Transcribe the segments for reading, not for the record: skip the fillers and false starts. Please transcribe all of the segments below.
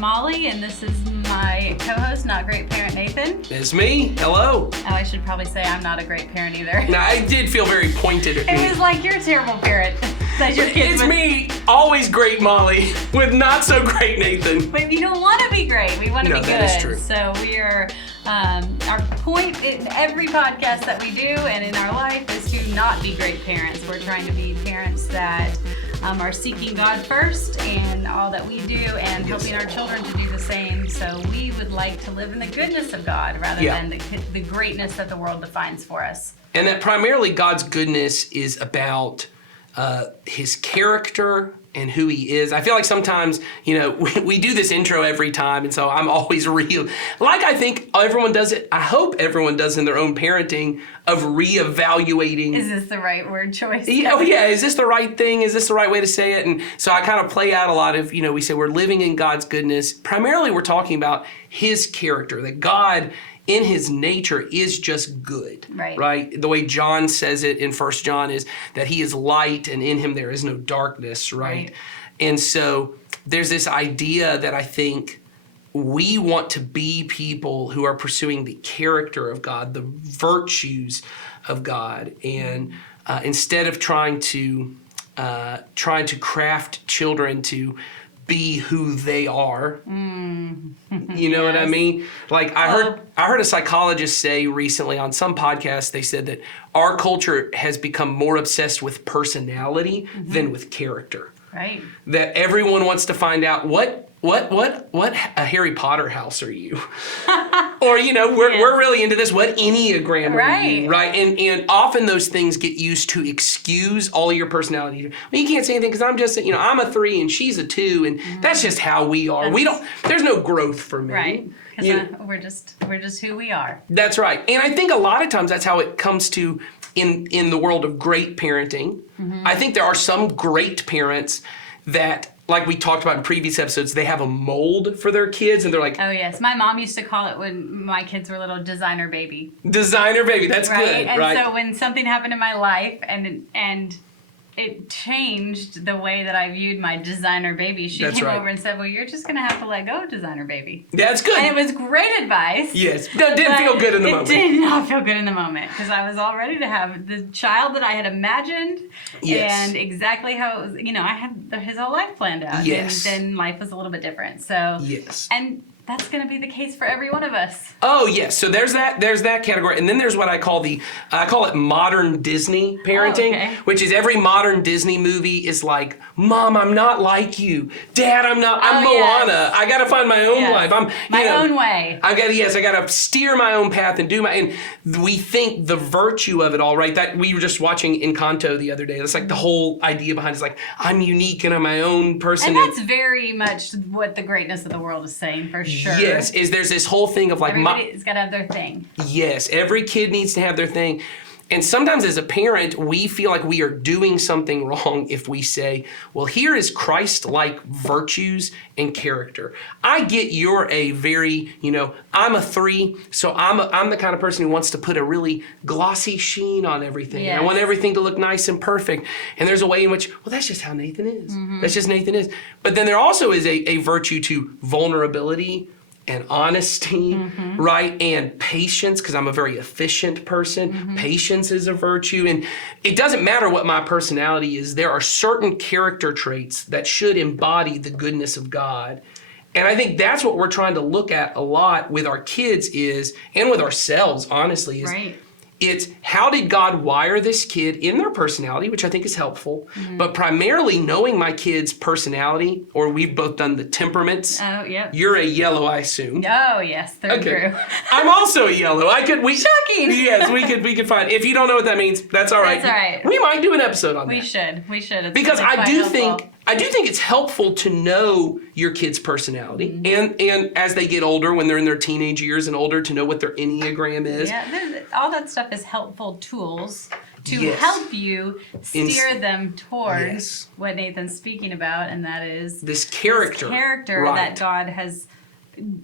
Molly, and this is my co-host, Not Great Parent Nathan. It's me. Hello. Oh, I should probably say I'm not a great parent either. Now, I did feel very pointed at me. It was like, you're a terrible parent. That your kids It's me, always great Molly, with not so great Nathan. But you don't want to be great. We want to be good. That is true. So we are, our point in every podcast that we do and in our life is to not be great parents. We're trying to be parents that are seeking God first and all that we do and helping our children to do the same. So we would like to live in the goodness of God rather than the greatness that the world defines for us. And that primarily God's goodness is about his character and who he is. I feel like sometimes, we do this intro every time, and so I'm always like I think everyone does it, I hope everyone does in their own parenting, of reevaluating. Is this the right word choice? Is this the right thing? Is this the right way to say it? And so I kind of play out a lot of, we say we're living in God's goodness. Primarily we're talking about his character, that God in his nature is just good, right? The way John says it in 1 John is that he is light and in him there is no darkness, right? And so there's this idea that I think we want to be people who are pursuing the character of God, the virtues of God, and instead of trying to craft children to be who they are. You know what I mean? Like I heard a psychologist say recently on some podcast, they said that our culture has become more obsessed with personality than with character. Right. That everyone wants to find out what a Harry Potter house are you? Or, we're really into this. What Enneagram are you? Right. And often those things get used to excuse all your personality. Well, you can't say anything because I'm just, I'm a 3 and she's a 2 and that's just how we are. There's no growth for me. Right. Because we're just who we are. That's right. And I think a lot of times that's how it comes to in the world of great parenting. I think there are some great parents that, like we talked about in previous episodes, they have a mold for their kids and they're like... Oh, yes. My mom used to call it when my kids were little designer baby. Designer baby. That's good, and right? So when something happened in my life and it changed the way that I viewed my designer baby, she came over and said, well, you're just going to have to let go of designer baby. That's good. And it was great advice. Yes. That didn't feel good in the moment. It did not feel good in the moment because I was all ready to have the child that I had imagined and exactly how it was, I had his whole life planned out. Yes. And then life was a little bit different. So, and that's going to be the case for every one of us. Oh, yes. So there's that category. And then there's what I call it modern Disney parenting, which is every modern Disney movie is like, Mom, I'm not like you. Dad, I'm Moana. Yes. I got to find my own life. I'm my own way. I got to steer my own path and and we think the virtue of it all, right? That we were just watching Encanto the other day. That's like the whole idea behind it is like, I'm unique and I'm my own person. And that's very much what the greatness of the world is saying, for sure. Yes, there's this whole thing of like... Everybody's got to have their thing. Yes, every kid needs to have their thing. And sometimes as a parent, we feel like we are doing something wrong if we say, well, here is Christ-like virtues and character. I get you're a very, I'm a 3, so I'm the kind of person who wants to put a really glossy sheen on everything. Yes. I want everything to look nice and perfect. And there's a way in which, well, that's just how Nathan is. That's just Nathan is. But then there also is a virtue to vulnerability and honesty, right? And patience, because I'm a very efficient person. Patience is a virtue. And it doesn't matter what my personality is. There are certain character traits that should embody the goodness of God. And I think that's what we're trying to look at a lot with our kids and with ourselves, honestly, is it's how did God wire this kid in their personality, which I think is helpful, but primarily knowing my kid's personality, or we've both done the temperaments. Oh, yeah. You're a yellow, I assume. Oh, yes, third group. I'm also a yellow. Shocking. Yes, we could find. If you don't know what that means, that's all right. That's all right. We might do an episode on that. We should. It's because really I do think it's helpful to know your kid's personality, and as they get older, when they're in their teenage years and older, to know what their Enneagram is. Yeah, all that stuff is helpful tools to help you steer them towards what Nathan's speaking about, and that is this character that God has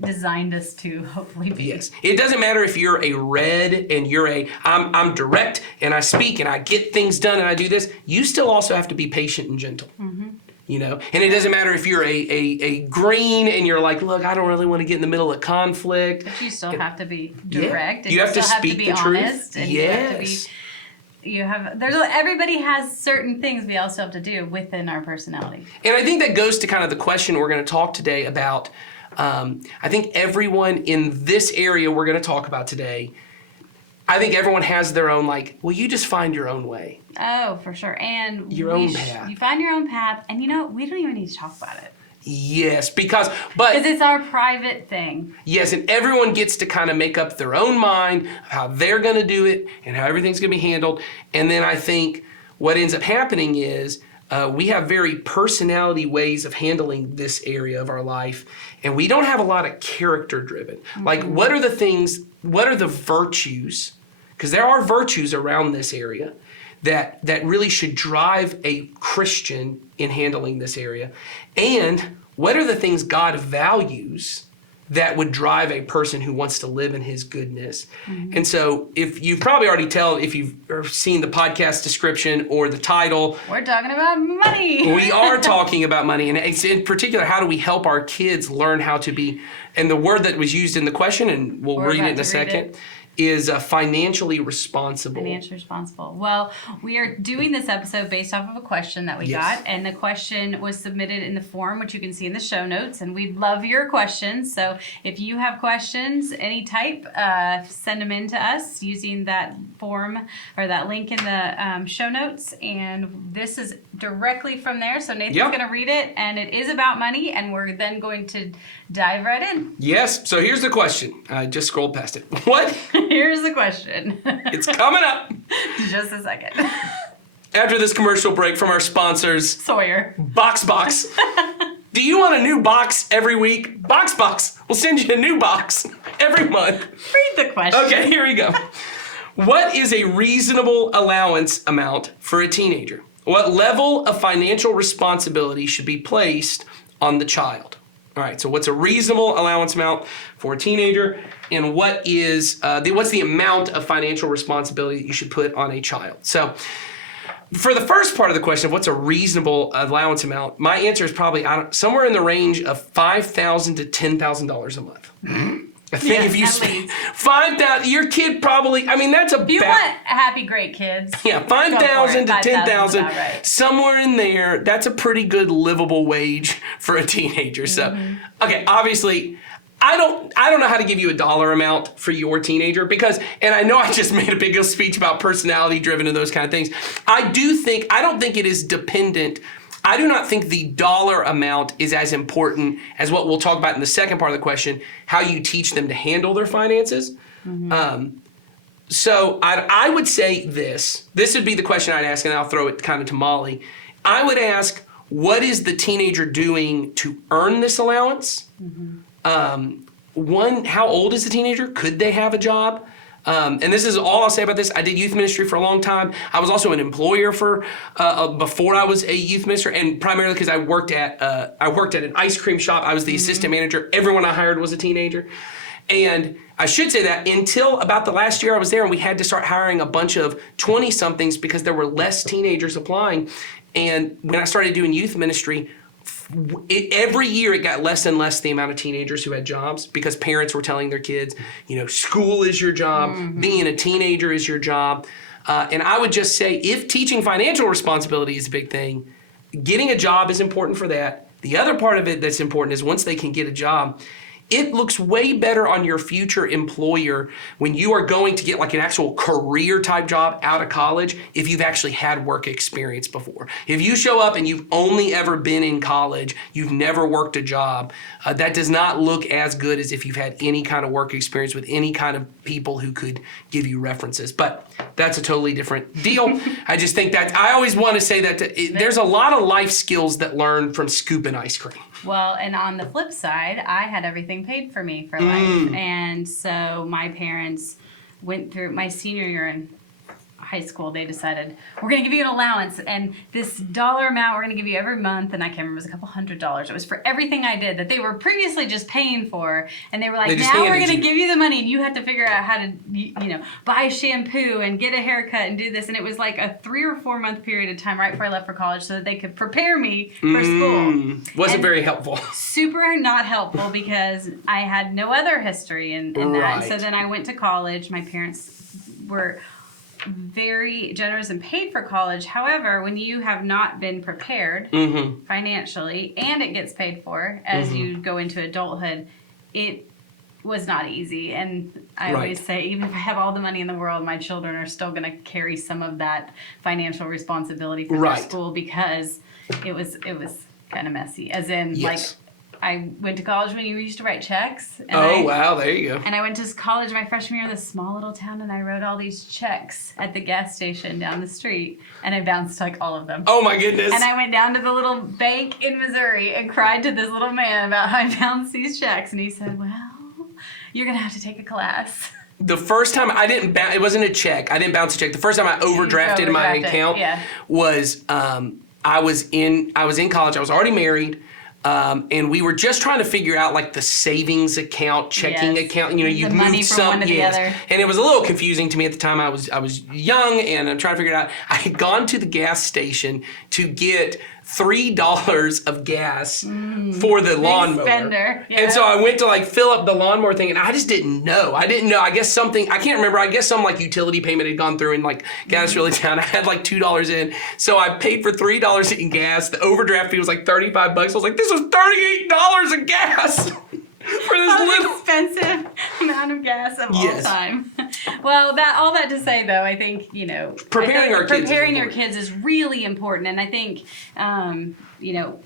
designed us to hopefully be. Yes. It doesn't matter if you're a red and I'm direct and I speak and I get things done and I do this. You still also have to be patient and gentle. And it doesn't matter if you're a green and you're like, look, I don't really want to get in the middle of conflict. But you still have to be direct. You have to still speak have to be the honest. truth. And Yes. Everybody has certain things we also have to do within our personality. And I think that goes to kind of the question we're going to talk today about. I think everyone in this area we're going to talk about today, I think everyone has their own, you just find your own way. Oh, for sure. And Your own path. You find your own path, and we don't even need to talk about it. Yes, because it's our private thing. Yes, and everyone gets to kind of make up their own mind of how they're going to do it and how everything's going to be handled. And then I think what ends up happening is we have very personality ways of handling this area of our life, and we don't have a lot of character driven. Mm-hmm. Like, what are the virtues? Because there are virtues around this area that really should drive a Christian in handling this area. And what are the things God values that would drive a person who wants to live in his goodness? Mm-hmm. And so if you've probably already if you've seen the podcast description or the title. We're talking about money. We are talking about money. And it's in particular, how do we help our kids learn how to be, and the word that was used in the question, and we'll read it in a second, is financially responsible. Financially responsible. Well, we are doing this episode based off of a question that we got, and the question was submitted in the form, which you can see in the show notes, and we'd love your questions. So if you have questions, any type, send them in to us using that form or that link in the show notes, and this is directly from there. So Nathan's going to read it, and it is about money, and we're then going to dive right in. Yes. So here's the question. I just scrolled past it. What? Here's the question. It's coming up. Just a second. After this commercial break from our sponsors, Sawyer. Box. Do you want a new box every week? Box. We'll send you a new box every month. Read the question. Okay, here we go. What is a reasonable allowance amount for a teenager? What level of financial responsibility should be placed on the child? All right, so what's a reasonable allowance amount for a teenager, and what's the amount of financial responsibility that you should put on a child? So for the first part of the question of what's a reasonable allowance amount, my answer is probably somewhere in the range of $5,000 to $10,000 a month. I think if you spend $5,000, your kid probably, that's If you want happy, great kids. Yeah, $5,000 to $10,000, right. somewhere in there. That's a pretty good livable wage for a teenager. So, okay, obviously, I don't know how to give you a dollar amount for your teenager because, and I know I just made a big speech about personality driven and those kind of things. I don't think it is dependent. I do not think the dollar amount is as important as what we'll talk about in the second part of the question, how you teach them to handle their finances. Mm-hmm. So I would say this would be the question I'd ask, and I'll throw it kind of to Molly. I would ask, what is the teenager doing to earn this allowance? Mm-hmm. One, how old is the teenager? Could they have a job? And this is all I'll say about this. I did youth ministry for a long time. I was also an employer before I was a youth minister, and primarily because I worked at an ice cream shop. I was the assistant manager. Everyone I hired was a teenager. And I should say that until about the last year I was there, and we had to start hiring a bunch of 20-somethings because there were less teenagers applying. And when I started doing youth ministry, every year it got less and less the amount of teenagers who had jobs because parents were telling their kids, school is your job, being a teenager is your job. And I would just say, if teaching financial responsibility is a big thing, getting a job is important for that. The other part of it that's important is once they can get a job, it looks way better on your future employer when you are going to get like an actual career type job out of college if you've actually had work experience before. If you show up and you've only ever been in college, you've never worked a job, that does not look as good as if you've had any kind of work experience with any kind of people who could give you references. But that's a totally different deal. I just think that I always want to say that there's a lot of life skills that learn from scooping ice cream. Well, and on the flip side, I had everything paid for me for life. And so my parents went through my senior year in high school, they decided, we're going to give you an allowance, and this dollar amount we're going to give you every month, and I can't remember, it was a couple $100s. It was for everything I did that they were previously just paying for, and they were like, now we're going to give you the money, and you have to figure out how to, buy shampoo and get a haircut and do this. And it was like a 3 or 4 month period of time right before I left for college so that they could prepare me for school. Wasn't very helpful. Super not helpful because I had no other history in that. So then I went to college. My parents were very generous and paid for college. However, when you have not been prepared financially and it gets paid for as you go into adulthood, it was not easy. And I always say, even if I have all the money in the world, my children are still going to carry some of that financial responsibility for their school because it was kind of messy. As in, like, I went to college when you used to write checks. And wow, there you go. And I went to college my freshman year in this small little town, and I wrote all these checks at the gas station down the street, and I bounced like all of them. Oh my goodness. And I went down to the little bank in Missouri and cried to this little man about how I bounced these checks, and he said, well, you're going to have to take a class. The first time I didn't it wasn't a check. I didn't bounce a check. The first time I overdrafted my account was I was in college. I was already married. And we were just trying to figure out like the savings account, checking account. You moved some, one to the other. And it was a little confusing to me at the time. I was young, and I'm trying to figure it out. I had gone to the gas station to get $3 of gas for the lawnmower. Spender. Yeah. And so I went to like fill up the lawnmower thing, and I just didn't know. I guess something, I can't remember. I guess some like utility payment had gone through and like gas really down. I had like $2 in. So I paid for $3 in gas. The overdraft fee was like $35. I was like, this was $38 of gas. For this little expensive amount of gas of all time. Well, all that to say, though, I think preparing your kids is really important, and I think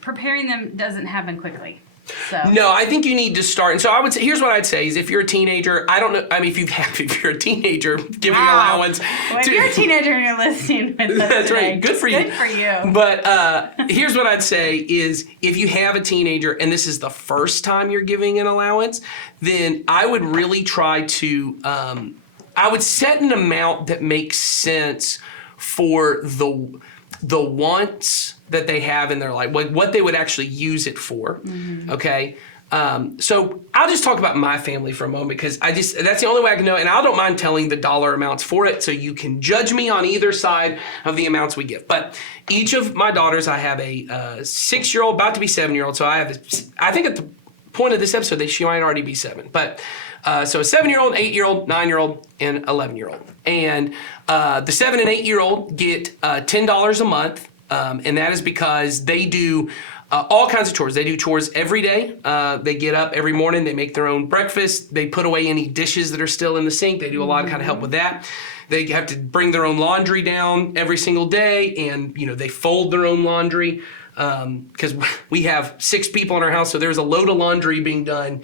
preparing them doesn't happen quickly. So. No, I think you need to start. And so I would say, here's what I'd say is if you're a teenager, I don't know. I mean, if you're a teenager giving allowance. Well, if you're a teenager and you're listening with us that's today, right. Good for you. Good for you. But here's what I'd say is if you have a teenager and this is the first time you're giving an allowance, then I would really try to, I would set an amount that makes sense for the wants that they have in their life, like what they would actually use it for, okay? So I'll just talk about my family for a moment because that's the only way I can know, and I don't mind telling the dollar amounts for it so you can judge me on either side of the amounts we give. But each of my daughters, I have a 6-year-old, about to be 7-year-old, so I think at the point of this episode, she might already be 7, but so a 7-year-old, 8-year-old, 9-year-old, and 11-year-old. And the 7 and 8-year-old get $10 a month. And that is because they do all kinds of chores. They do chores every day. They get up every morning. They make their own breakfast. They put away any dishes that are still in the sink. They do a lot of kind of help with that. They have to bring their own laundry down every single day, and they fold their own laundry because we have 6 people in our house, so there's a load of laundry being done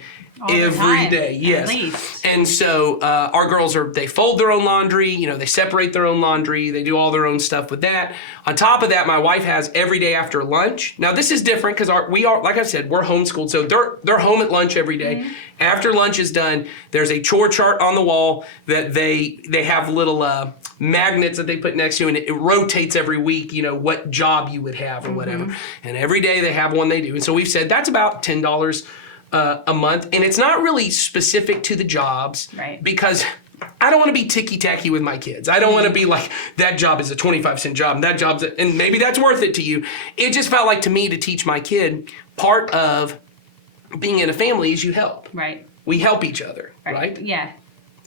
every day. Yes. At least. And so our girls they fold their own laundry, they separate their own laundry, they do all their own stuff with that. On top of that, my wife has every day after lunch. Now this is different because we are, like I said, we're homeschooled, so they're home at lunch every day. After lunch is done, there's a chore chart on the wall that they have little magnets that they put next to you, and it rotates every week, what job you would have or whatever. And every day they have one they do. And so we've said that's about $10 a month, and it's not really specific to the jobs, right? Because I don't want to be ticky-tacky with my kids. I don't want to be like, that job is a 25-cent job, and that job's and maybe that's worth it to you. It just felt like to me to teach my kid part of being in a family is you help. Right. We help each other, right? Yeah.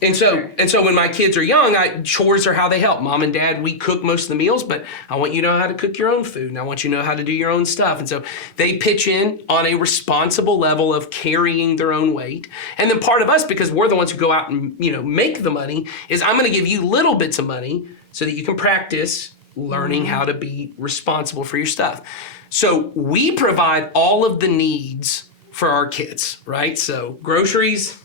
And so when my kids are young, chores are how they help. Mom and Dad, we cook most of the meals, but I want you to know how to cook your own food, and I want you to know how to do your own stuff. And so they pitch in on a responsible level of carrying their own weight. And then part of us, because we're the ones who go out and make the money, is I'm going to give you little bits of money so that you can practice learning how to be responsible for your stuff. So we provide all of the needs for our kids, right? So groceries.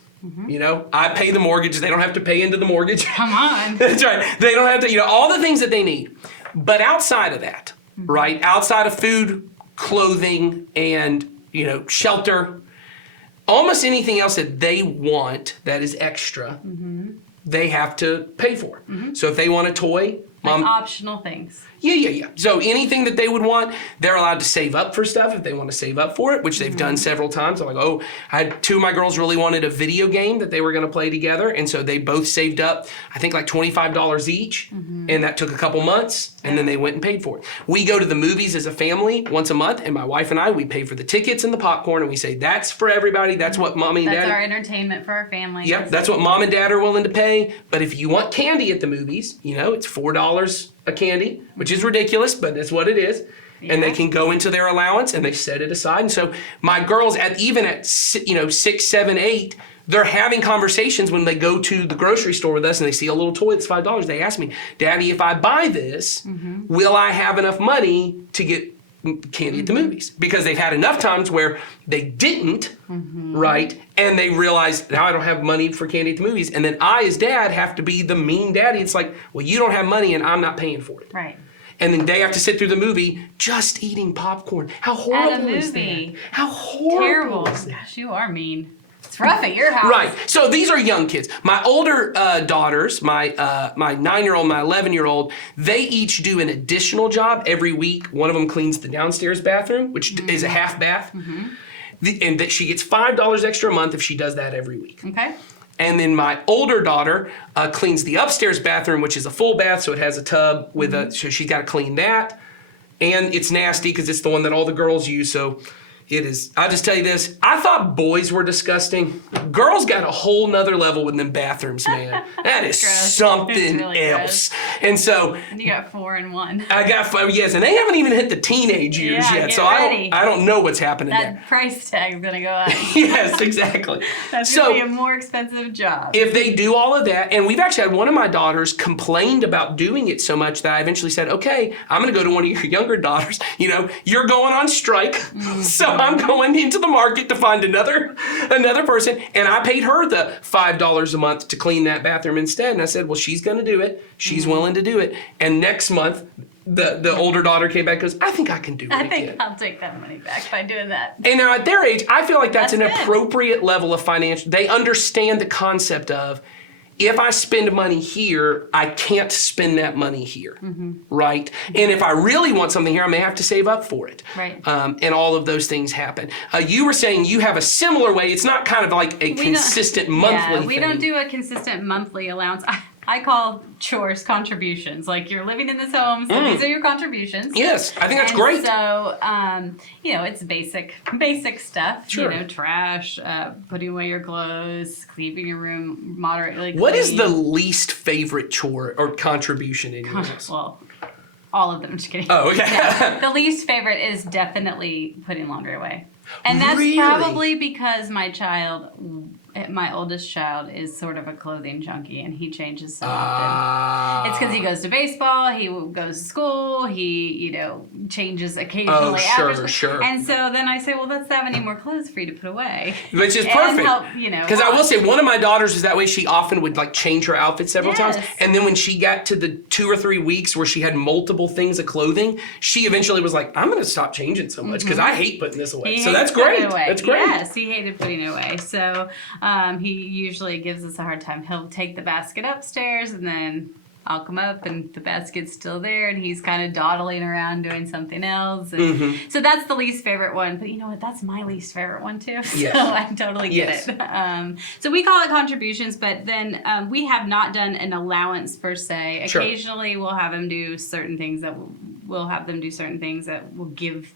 I pay the mortgage. They don't have to pay into the mortgage. Come on. That's right. They don't have to, all the things that they need. But outside of that, right? Outside of food, clothing, and, shelter, almost anything else that they want that is extra, they have to pay for. So if they want a toy, Like optional things. Yeah. So anything that they would want, they're allowed to save up for stuff if they want to save up for it, which they've done several times. I'm like, oh, I had two of my girls really wanted a video game that they were going to play together. And so they both saved up, I think like $25 each. And that took a couple months. And then they went and paid for it. We go to the movies as a family once a month. And my wife and I, we pay for the tickets and the popcorn. And we say, that's for everybody. That's what mommy and dad. That's our entertainment for our family. Yep, that's what mom and dad are willing to pay. But if you want candy at the movies, it's $4 a candy, which is ridiculous, but that's what it is. Yeah. And they can go into their allowance and they set it aside. And so my girls, even at 6, 7, 8, they're having conversations when they go to the grocery store with us and they see a little toy that's $5. They ask me, Daddy, if I buy this, will I have enough money to get candy at the movies? Because they've had enough times where they didn't, right? And they realize, now I don't have money for candy at the movies. And then I, as dad, have to be the mean daddy. It's like, well, you don't have money and I'm not paying for it. Right. And then they have to sit through the movie just eating popcorn. How horrible is that? How horrible Terrible. is that? Gosh, you are mean. It's rough at your house. Right. So these are young kids. My older daughters, my 9-year-old, my 11-year-old, they each do an additional job every week. One of them cleans the downstairs bathroom, which is a half bath. And that she gets $5 extra a month if she does that every week. Okay. And then my older daughter cleans the upstairs bathroom, which is a full bath, so it has a tub with so she's got to clean that. And it's nasty because it's the one that all the girls use, so it is. I'll just tell you this. I thought boys were disgusting. Girls got a whole nother level with them bathrooms, man. That is something really else. Gross. And so. And you got 4 in 1. I got 5, yes, and they haven't even hit the teenage years yet. So I don't know what's happening there. That price tag's gonna go up. Yes, exactly. That's gonna be a more expensive job. If they do all of that, and we've actually had one of my daughters complained about doing it so much that I eventually said, okay, I'm gonna go to one of your younger daughters. You're going on strike, so I'm going into the market to find another person, and I paid her the $5 a month to clean that bathroom instead. And I said, well, she's going to do it. She's willing to do it. And next month, the older daughter came back and goes, I think I can do it again. I think I'll take that money back by doing that. And now at their age, I feel like that's an appropriate level of financial. They understand the concept of, if I spend money here, I can't spend that money here, right? And if I really want something here, I may have to save up for it. Right. And all of those things happen. You were saying you have a similar way. It's not kind of like a consistent monthly thing. We don't do a consistent monthly allowance. I call chores contributions. Like, you're living in this home, so these are your contributions. Yes, I think that's great. So, it's basic stuff. Sure. Trash, putting away your clothes, keeping your room moderately clean. What is the least favorite chore or contribution in your house? Well, all of them. I'm just kidding. Oh, okay. Yeah, the least favorite is definitely putting laundry away. And that's probably because my oldest child is sort of a clothing junkie, and he changes so often. It's because he goes to baseball, he goes to school, he, changes occasionally. Sure. And so then I say, well, let's have any more clothes for you to put away. Which is perfect. Because I will say, one of my daughters is that way. She often would change her outfit several times. And then when she got to the 2 or 3 weeks where she had multiple things of clothing, she eventually was like, I'm going to stop changing so much because I hate putting this away. So that's great. That's great. Yes, he hated putting it away. So he usually gives us a hard time. He'll take the basket upstairs, and then I'll come up and the basket's still there, and he's kind of dawdling around doing something else. And so that's the least favorite one. But you know what? That's my least favorite one too. So I totally get it. So we call it contributions, but then we have not done an allowance per se. Occasionally we'll have them do certain things that will give.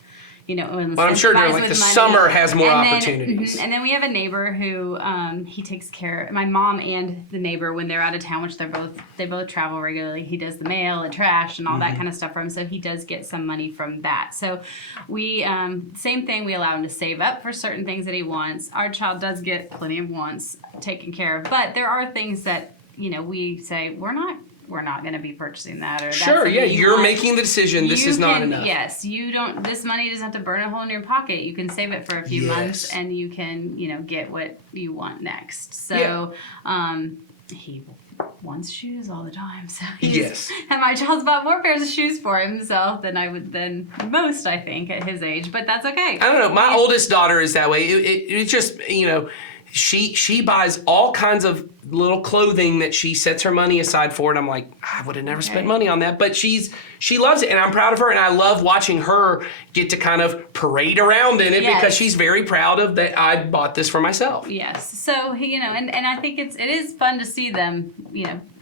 Well, I'm sure during the summer has more opportunities. And then we have a neighbor who he takes care of my mom and the neighbor when they're out of town, which they both travel regularly. He does the mail and trash and all that kind of stuff for him, so he does get some money from that. So we same thing. We allow him to save up for certain things that he wants. Our child does get plenty of wants taken care of, but there are things that we say we're not going to be purchasing that. Or you're making the decision. This is not enough. Yes, this money doesn't have to burn a hole in your pocket. You can save it for a few months, and you can, get what you want next. So, he wants shoes all the time. So and my child's bought more pairs of shoes for himself than most, I think, at his age. But that's okay. I don't know. My oldest daughter is that way. It's just, she buys all kinds of little clothing that she sets her money aside for, and I'm like, I would have never spent money on that, but she loves it, and I'm proud of her, and I love watching her get to kind of parade around in it because she's very proud of that. I bought this for myself. Yes. So and I think it is fun to see them,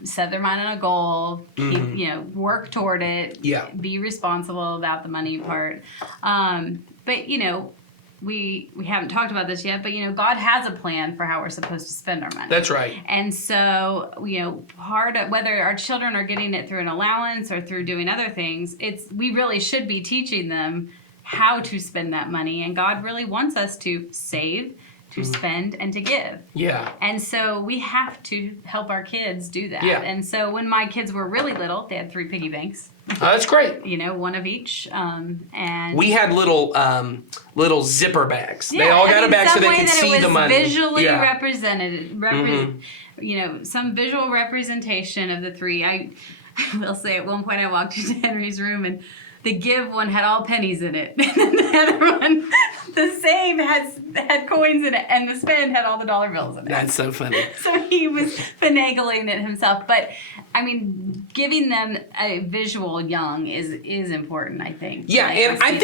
set their mind on a goal, keep, work toward it, be responsible about the money part. But we haven't talked about this yet, but God has a plan for how we're supposed to spend our money. That's right. And so part of whether our children are getting it through an allowance or through doing other things, we really should be teaching them how to spend that money. And God really wants us to save, to spend, and to give. Yeah. And so we have to help our kids do that. Yeah. And so when my kids were really little, they had 3 piggy banks. That's great. One of each. And we had little zipper bags. They all got a bag so they could see the money. Visually represented. Some visual representation of the 3. I will say at one point I walked into Henry's room and the give one had all pennies in it. And the other one, the save had coins in it, and the spend had all the dollar bills in it. That's so funny. So he was finagling it himself. But giving them a visual young is important, I think. Yeah, and I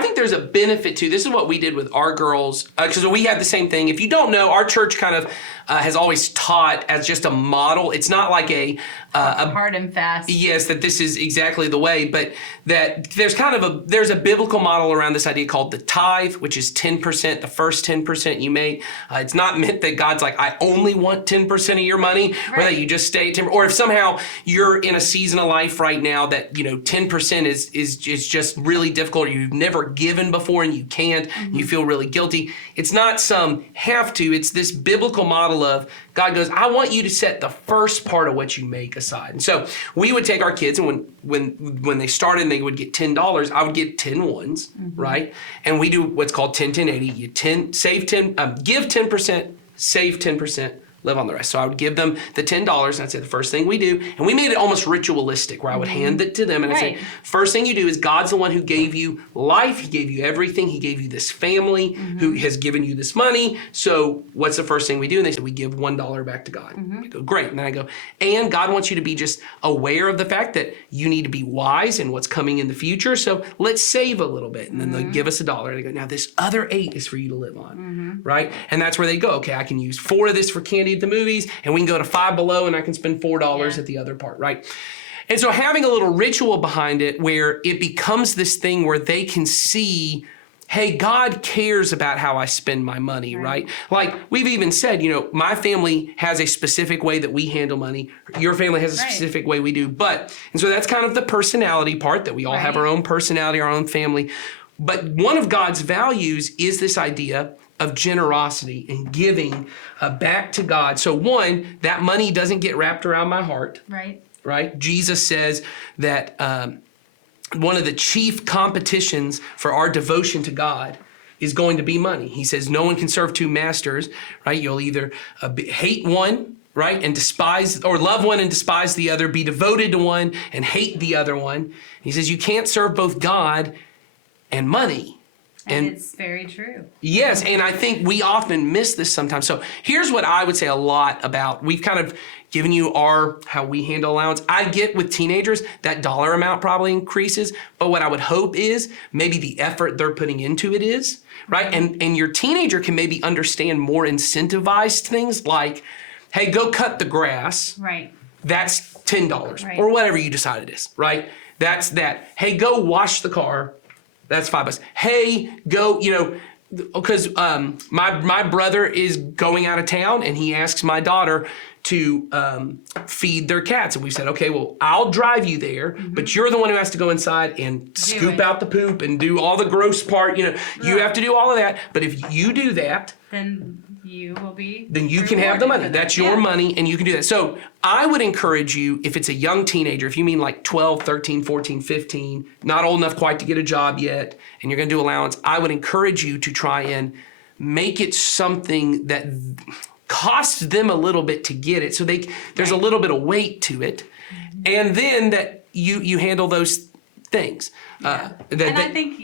think there's a benefit to this. Is what we did with our girls, because we had the same thing. If you don't know, our church kind of has always taught as just a model. It's not like a hard and fast. Yes, that this is exactly the way, but that there's a biblical model around this idea called the tithe, which is 10%, the first 10% you make. It's not meant that God's like, I only want 10% of your money, or that you just stay at 10%, or if somehow you're in a season of life right now that 10% is just really difficult, or you've never given before and you can't, you feel really guilty. It's not some have to. It's this biblical model of God goes, I want you to set the first part of what you make aside. And so we would take our kids, and when they started and they would get $10, I would get 10 ones, right? And we do what's called 10-10-80. You save 10, give 10%, save 10%, live on the rest. So I would give them the $10, and I'd say the first thing we do, and we made it almost ritualistic, where I would hand it to them, and I'd say, first thing you do is God's the one who gave you life, He gave you everything, He gave you this family, who has given you this money, so what's the first thing we do? And they said, we give $1 back to God. I go, great. And then I go, and God wants you to be just aware of the fact that you need to be wise in what's coming in the future, so let's save a little bit. And then they'll give us $1, and they go, now this other 8 is for you to live on, right? And that's where they go, okay, I can use 4 of this for candy at the movies, and we can go to Five Below, and I can spend $4 at the other part, right? And so having a little ritual behind it where it becomes this thing where they can see, hey, God cares about how I spend my money, right? Like we've even said, my family has a specific way that we handle money. Your family has a specific way we do. And so that's kind of the personality part, that we all have our own personality, our own family. But one of God's values is this idea of generosity and giving back to God. So one, that money doesn't get wrapped around my heart. Right? Jesus says that one of the chief competitions for our devotion to God is going to be money. He says no one can serve 2 masters, right? You'll either hate one, right, and despise, or love one and despise the other, be devoted to one and hate the other one. He says you can't serve both God and money. And it's very true. Yes, and I think we often miss this sometimes. So here's what I would say a lot about, we've kind of given you how we handle allowance. I get with teenagers, that dollar amount probably increases, but what I would hope is maybe the effort they're putting into it is, right? And your teenager can maybe understand more incentivized things like, hey, go cut the grass. Right. That's $10, or whatever you decide it is, right? That's that. Hey, go wash the car. That's $5. Hey, go, because my brother is going out of town, and he asks my daughter to feed their cats. And we said, okay, well, I'll drive you there, but you're the one who has to go inside and scoop out the poop and do all the gross part. You have to do all of that. But if you do that, then you will be. Then you can have the money. That's your money, and you can do that. So I would encourage you, if it's a young teenager, if you mean like 12, 13, 14, 15, not old enough quite to get a job yet, and you're going to do allowance, I would encourage you to try and make it something that costs them a little bit to get it. So there's a little bit of weight to it. And then that you handle those things. Yeah. I think,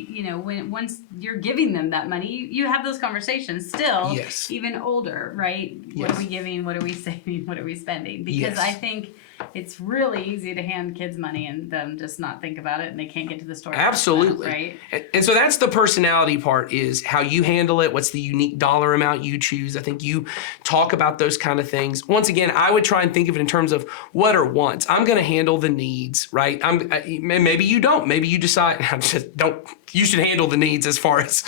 once you're giving them that money, you have those conversations still, Yes. even older, right? What Yes. are we giving? What are we saving? What are we spending? Because Yes. I think it's really easy to hand kids money and them just not think about it, and they can't get to the store. Absolutely. Right? And so that's the personality part, is how you handle it. What's the unique dollar amount you choose? I think you talk about those kind of things. Once again, I would try and think of it in terms of what are wants. I'm going to handle the needs, right? Maybe you don't. Maybe you decide, you should handle the needs as far as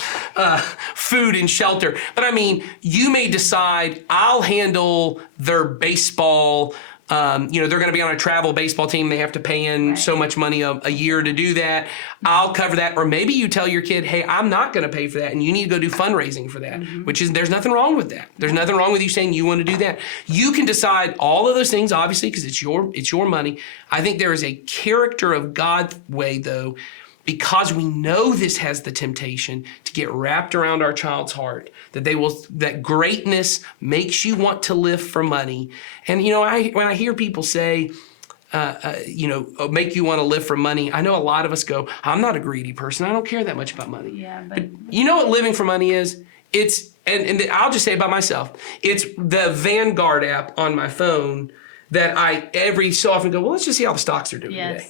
food and shelter. But I mean, you may decide, I'll handle their baseball. They're going to be on a travel baseball team. They have to pay in so much money a year to do that. I'll cover that. Or maybe you tell your kid, hey, I'm not going to pay for that, and you need to go do fundraising for that, there's nothing wrong with that. There's nothing wrong with you saying you want to do that. You can decide all of those things, obviously, because it's your money. I think there is a character of God way, though, because we know this has the temptation to get wrapped around our child's heart, that greatness makes you want to live for money. And, when I hear people say, make you want to live for money, I know a lot of us go, I'm not a greedy person. I don't care that much about money. Yeah, but you know what living for money is? And I'll just say it by myself. It's the Vanguard app on my phone that I every so often go, well, let's just see how the stocks are doing today.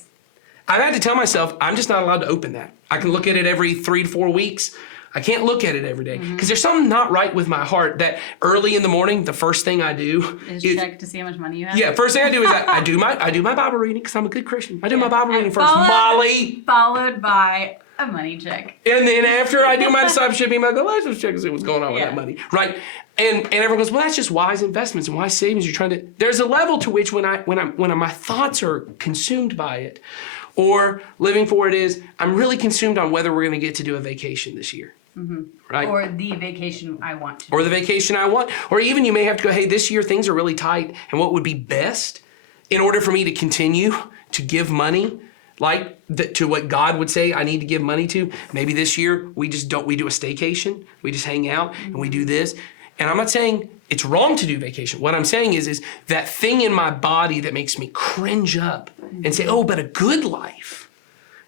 I've had to tell myself, I'm just not allowed to open that. I can look at it every 3 to 4 weeks. I can't look at it every day because there's something not right with my heart that early in the morning, the first thing I do is check to see how much money you have. Yeah, first thing I do is I do my Bible reading because I'm a good Christian. I do my Bible reading first. Followed by a money check. And then after I do my discipleship email, I go, let's just check and see what's going on with that money. Right? And everyone goes, well, that's just wise investments and wise savings. You're trying to. There's a level to which when my thoughts are consumed by it, or living for it is, I'm really consumed on whether we're going to get to do a vacation this year. Right? Or the vacation I want to. Or the vacation I want. Or even you may have to go, hey, this year things are really tight, and what would be best in order for me to continue to give money to what God would say I need to give money to? Maybe this year we do a staycation, we just hang out and we do this. And I'm not saying it's wrong to do vacation. What I'm saying is that thing in my body that makes me cringe up and say, oh, but a good life,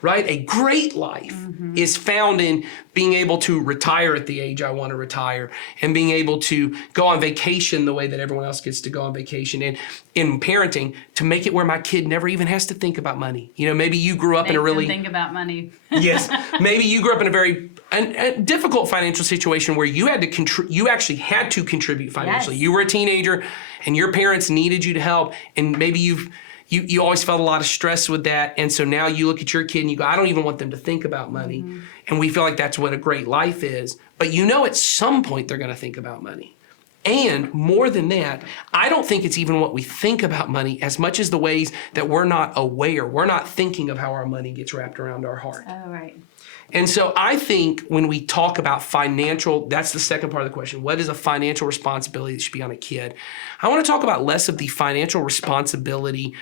right? A great life is found in being able to retire at the age I want to retire, and being able to go on vacation the way that everyone else gets to go on vacation, and in parenting to make it where my kid never even has to think about money. Maybe you grew up in a really think about money. Yes, maybe you grew up in a very difficult financial situation where you actually had to contribute financially. Yes. You were a teenager, and your parents needed you to help, and maybe you always felt a lot of stress with that. And so now you look at your kid and you go, I don't even want them to think about money. And we feel like that's what a great life is. But at some point they're going to think about money. And more than that, I don't think it's even what we think about money as much as the ways that we're not aware. We're not thinking of how our money gets wrapped around our heart. Oh, right. And so I think when we talk about financial, that's the second part of the question. What is a financial responsibility that should be on a kid? I want to talk about less of the financial responsibility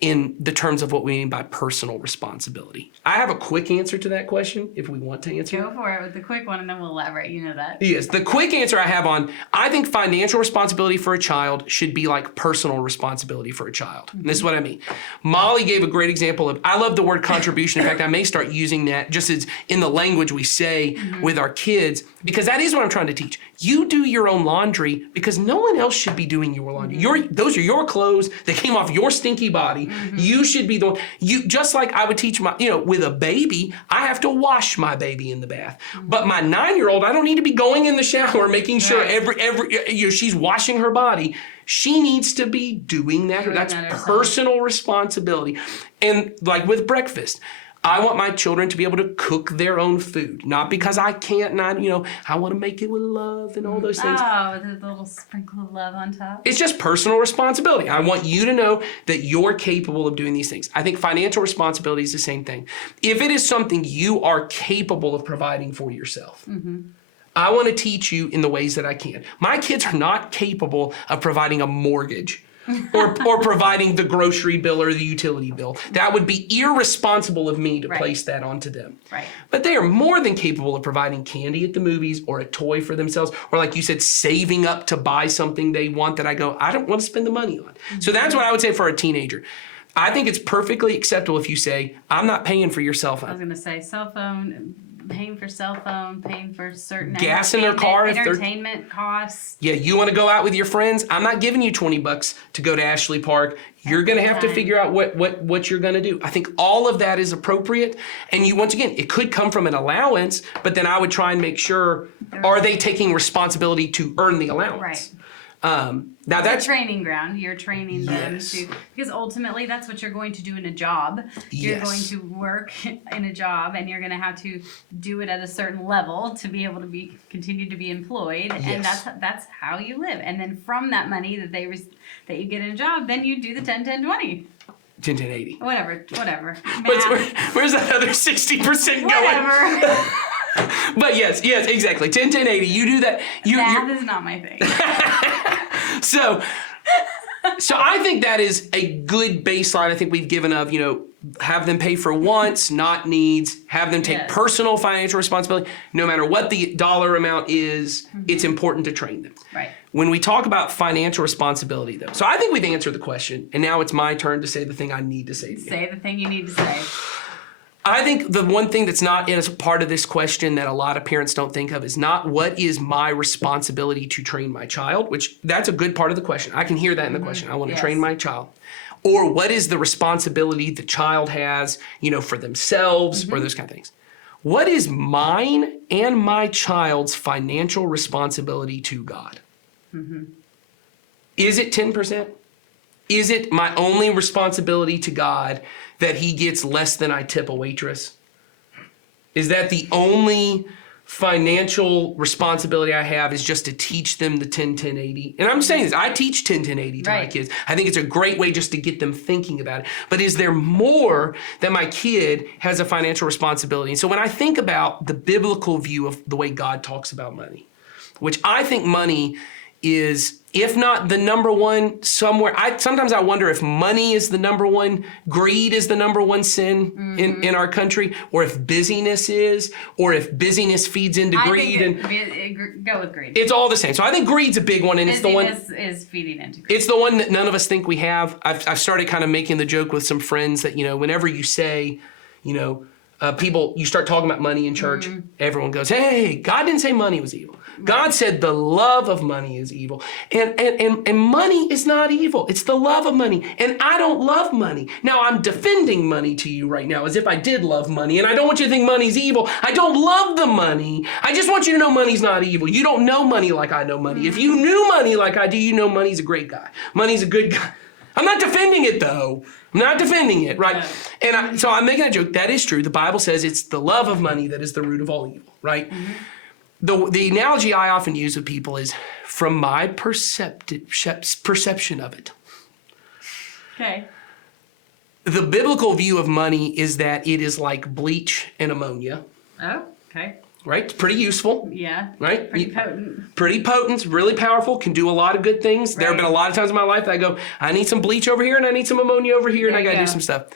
in the terms of what we mean by personal responsibility. I have a quick answer to that question if we want to answer. Go for it with the quick one, and then we'll elaborate. You know that. Yes, the quick answer I have I think financial responsibility for a child should be like personal responsibility for a child. And this is what I mean. Molly gave a great example of, I love the word contribution. In fact, I may start using that just as in the language we say with our kids, because that is what I'm trying to teach. You do your own laundry because no one else should be doing your laundry. Those are your clothes. They came off your stinky body. You should be the one. Just like I would teach with a baby, I have to wash my baby in the bath. But my 9-year-old, I don't need to be going in the shower making sure she's washing her body. She needs to be doing that. That's personal responsibility. And like with breakfast, I want my children to be able to cook their own food, not because I can't, I want to make it with love and all those things. Oh, with a little sprinkle of love on top. It's just personal responsibility. I want you to know that you're capable of doing these things. I think financial responsibility is the same thing. If it is something you are capable of providing for yourself, I want to teach you in the ways that I can. My kids are not capable of providing a mortgage. or providing the grocery bill or the utility bill. That would be irresponsible of me to place that onto them. Right. But they are more than capable of providing candy at the movies or a toy for themselves, or like you said, saving up to buy something they want that I don't want to spend the money on. So that's what I would say for a teenager. I think it's perfectly acceptable if you say, I'm not paying for your cell I was phone. going to say cell phone, paying for cell phone, paying for certain Gas in their car if they're- entertainment costs. Yeah, you want to go out with your friends? I'm not giving you $20 to go to Ashley Park. You're going to have to figure out what you're going to do. I think all of that is appropriate. And you, once again, it could come from an allowance, but then I would try and make sure, are they taking responsibility to earn the allowance? Right. Now that's training ground. You're training them Yes. to, because ultimately that's what you're going to do in a job. You're Yes. going to work in a job, and you're going to have to do it at a certain level to be able to continue to be employed, and Yes. that's how you live. And then from that money that that you get in a job, then you do the 10-10-20. 10-10-80. Whatever. Where's that other 60% going? Whatever. But yes, exactly. 10-10-80. You do that. Math is not my thing. So I think that is a good baseline. I think we've given of, have them pay for wants, not needs, have them take Yes. personal financial responsibility. No matter what the dollar amount is, it's important to train them. Right. When we talk about financial responsibility, though, so I think we've answered the question, and now it's my turn to say the thing I need to say to you. Say the thing you need to say. I think the one thing that's not as a part of this question that a lot of parents don't think of is not what is my responsibility to train my child, which that's a good part of the question. I can hear that in the question. I want to Yes. train my child. Or what is the responsibility the child has, for themselves or those kind of things. What is mine and my child's financial responsibility to God? Is it 10%? Is it my only responsibility to God that he gets less than I tip a waitress? Is that the only financial responsibility I have, is just to teach them the 10-10-80? And I'm saying this, I teach 10-10-80 to my Right. kids. I think it's a great way just to get them thinking about it. But is there more that my kid has a financial responsibility? And so when I think about the biblical view of the way God talks about money, which I think money is, if not the number one, somewhere. Sometimes I wonder if money is the number one, greed is the number one sin in our country, or if busyness is, or if busyness feeds into greed. Go with greed. It's all the same. So I think greed's a big one, and it's the one. Is feeding into greed. It's the one that none of us think we have. I've started kind of making the joke with some friends that, whenever you say, people, you start talking about money in church, everyone goes, hey, God didn't say money was evil. God said the love of money is evil. And money is not evil. It's the love of money. And I don't love money. Now, I'm defending money to you right now as if I did love money. And I don't want you to think money's evil. I don't love the money. I just want you to know money's not evil. You don't know money like I know money. If you knew money like I do, you know money's a great guy. Money's a good guy. I'm not defending it, though. I'm not defending it, right? And so I'm making a joke. That is true. The Bible says it's the love of money that is the root of all evil, right? The analogy I often use with people is from my perception of it. Okay. The biblical view of money is that it is like bleach and ammonia, Oh, okay. right? It's pretty useful, Yeah. right? Pretty potent. Pretty potent, really powerful, can do a lot of good things. There have been a lot of times in my life that I go, I need some bleach over here and I need some ammonia over here and I got to do some stuff.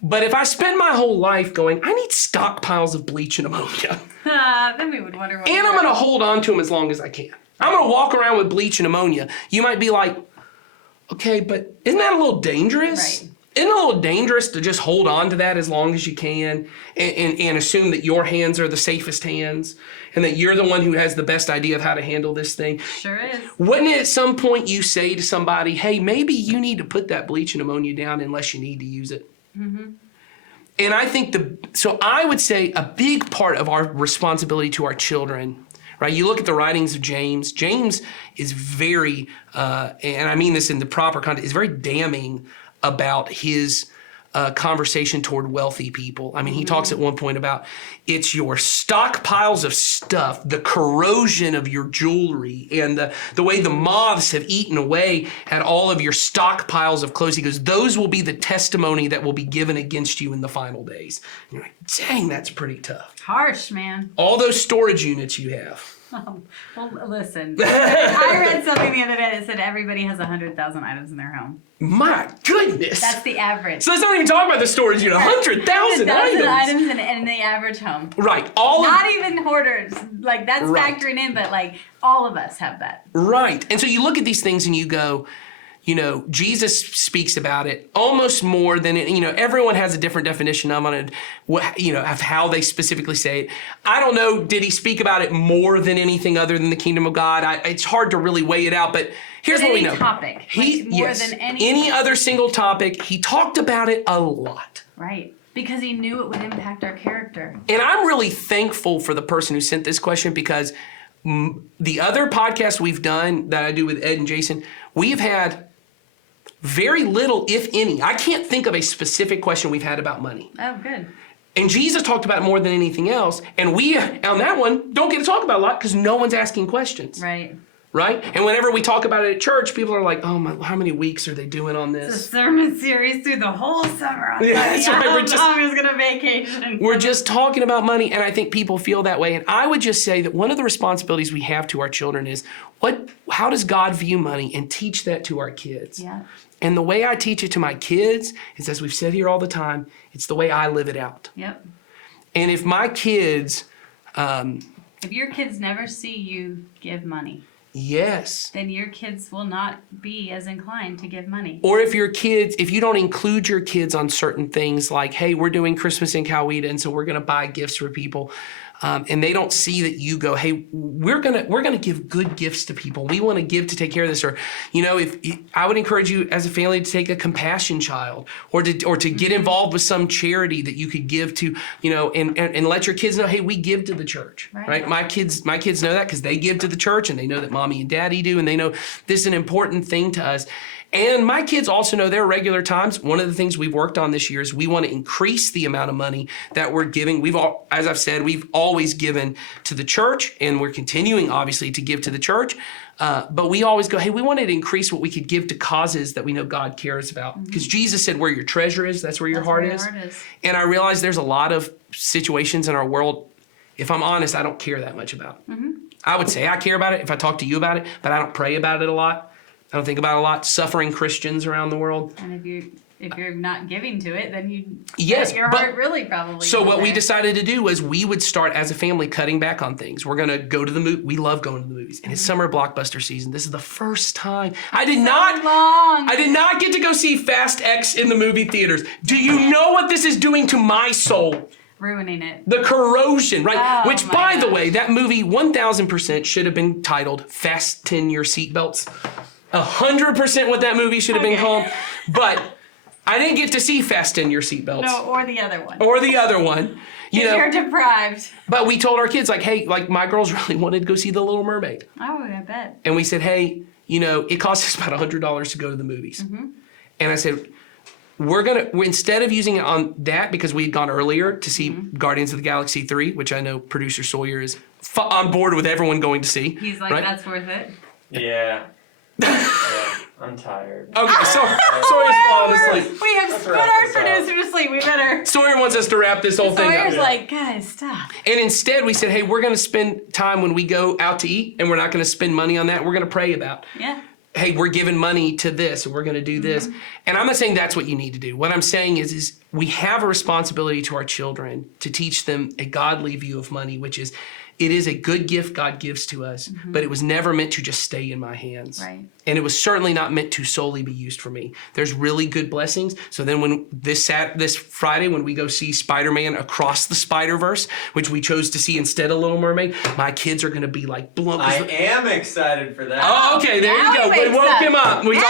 But if I spend my whole life going, I need stockpiles of bleach and ammonia, Then we would wonder what. and I'm going to hold on to them as long as I can. I'm going to walk around with bleach and ammonia. You might be like, okay, but isn't that a little dangerous? Right. Isn't it a little dangerous to just hold on to that as long as you can and assume that your hands are the safest hands and that you're the one who has the best idea of how to handle this thing? Sure is. Wouldn't it at some point you say to somebody, hey, maybe you need to put that bleach and ammonia down unless you need to use it? And I think so I would say a big part of our responsibility to our children, right? You look at the writings of James. James is very, and I mean this in the proper context, is very damning about his conversation toward wealthy people. I mean, he talks at one point about it's your stockpiles of stuff, the corrosion of your jewelry, and the way the moths have eaten away at all of your stockpiles of clothes. He goes, those will be the testimony that will be given against you in the final days. And you're like, dang, that's pretty tough. Harsh, man. All those storage units you have. Well, listen. I read something the other day that said everybody has 100,000 items in their home. My goodness. That's the average. So let's not even talk about the storage unit. 100,000 items. in the average home. Right. Not even hoarders. Like, that's Right. factoring in, but like all of us have that. Right. And so you look at these things and you go, Jesus speaks about it almost more than, everyone has a different definition of it, of how they specifically say it. I don't know, did he speak about it more than anything other than the kingdom of God? It's hard to really weigh it out, but here's what we know. Topic, more than any other single topic, he talked about it a lot. Right. Because he knew it would impact our character. And I'm really thankful for the person who sent this question, because the other podcasts we've done that I do with Ed and Jason, we've had very little, if any. I can't think of a specific question we've had about money. Oh, good. And Jesus talked about it more than anything else. And we, on that one, don't get to talk about it a lot because no one's asking questions. Right. Right? And whenever we talk about it at church, people are like, oh, how many weeks are they doing on this? It's a sermon series through the whole summer on money. That's right. I'm just going to vacation. We're just talking about money, and I think people feel that way. And I would just say that one of the responsibilities we have to our children is, how does God view money, and teach that to our kids. Yeah. And the way I teach it to my kids is, as we've said here all the time, it's the way I live it out. Yep. And if my kids... if your kids never see you give money... Yes. Then your kids will not be as inclined to give money. Or if you don't include your kids on certain things like, hey, we're doing Christmas in Coweta, and so we're going to buy gifts for people. And they don't see that you go, hey, we're gonna give good gifts to people. We want to give to take care of this. Or, if I would encourage you as a family to take a compassion child, or to get involved with some charity that you could give to, and let your kids know, hey, we give to the church, right? My kids know that because they give to the church, and they know that mommy and daddy do, and they know this is an important thing to us. And my kids also know there are regular times. One of the things we've worked on this year is we want to increase the amount of money that we're giving. As I've said, we've always given to the church, and we're continuing, obviously, to give to the church. But we always go, hey, we wanted to increase what we could give to causes that we know God cares about. Because Jesus said, where your treasure is, that's where your heart is. And I realize there's a lot of situations in our world, if I'm honest, I don't care that much about. I would say I care about it if I talk to you about it, but I don't pray about it a lot. I don't think about it a lot. Suffering Christians around the world. And if you're not giving to it, then your heart really probably. So what we decided to do was we would start as a family cutting back on things. We're gonna go to the movie. We love going to the movies, and it's summer blockbuster season. This is the first time I did not get to go see Fast X in the movie theaters. Do you know what this is doing to my soul? Ruining it. The corrosion, right? Oh, Which, by the way, that movie 1000% should have been titled "Fasten Your Seatbelts." 100% what that movie should have been called, but I didn't get to see Fasten Your Seatbelts. No, or the other one. You're deprived. But we told our kids, hey, my girls really wanted to go see The Little Mermaid. Oh, I bet. And we said, hey, it costs us about $100 to go to the movies. And I said, we're instead of using it on that, because we had gone earlier to see Guardians of the Galaxy 3, which I know producer Sawyer is on board with everyone going to see. He's like, right? That's worth it. Yeah. I'm tired. Okay, Sawyer's falling asleep. We have put our producer to sleep. We better. Sawyer wants us to wrap this whole thing up. Sawyer's like, guys, stop. And instead, we said, hey, we're going to spend time when we go out to eat, and we're not going to spend money on that. We're going to pray about. Yeah. Hey, we're giving money to this, and we're going to do this. And I'm not saying that's what you need to do. What I'm saying is we have a responsibility to our children to teach them a godly view of money, which is, it is a good gift God gives to us, but it was never meant to just stay in my hands. Right. And it was certainly not meant to solely be used for me. There's really good blessings. So then when this Friday, when we go see Spider-Man Across the Spider-Verse, which we chose to see instead of Little Mermaid, my kids are going to be like blown. I am excited for that. Oh, okay, there you go. We woke him up. We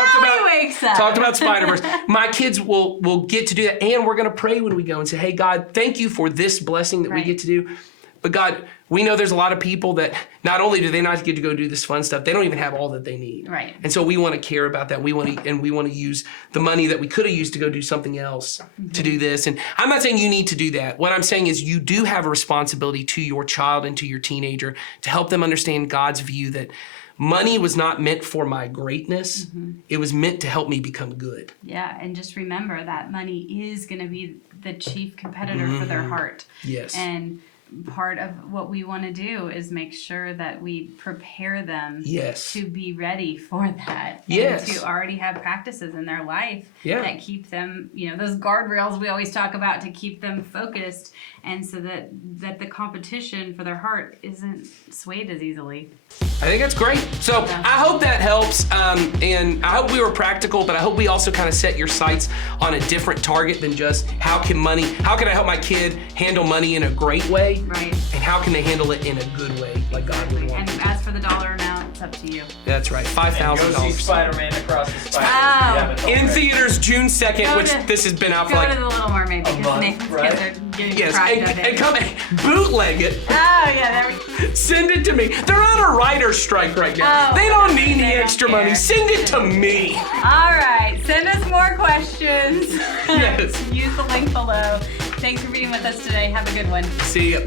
talked about Spider-Verse. My kids will get to do that, and we're going to pray when we go and say, hey, God, thank you for this blessing that we get to do. But God, we know there's a lot of people that not only do they not get to go do this fun stuff, they don't even have all that they need. Right. And so we want to care about that. We want to use the money that we could have used to go do something else to do this. And I'm not saying you need to do that. What I'm saying is you do have a responsibility to your child and to your teenager to help them understand God's view that money was not meant for my greatness. It was meant to help me become good. Yeah, and just remember that money is going to be the chief competitor for their heart. Yes. And part of what we want to do is make sure that we prepare them Yes. to be ready for that. Yes. And to already have practices in their life Yeah. that keep them, those guardrails we always talk about to keep them focused, and so that the competition for their heart isn't swayed as easily. I think that's great. So I hope that helps, and I hope we were practical, but I hope we also kind of set your sights on a different target than just how can I help my kid handle money in a great way, Right. and how can they handle it in a good way, like God would want. And as for the dollar amount, it's up to you. That's right, And go see $5,000. Spider-Man Across the Spider. Oh. In theaters June 2nd, Go which to- this has been out for Go like to the Little Mermaid because month, Nathan's right? kids are getting yes, cracked up and come bootleg it. Oh yeah, there we Send it to me. They're on a writer's strike right now. Oh, they don't need they any don't extra care. money. Send it to me. All right, send us more questions. Yes. Use the link below. Thanks for being with us today. Have a good one. See ya.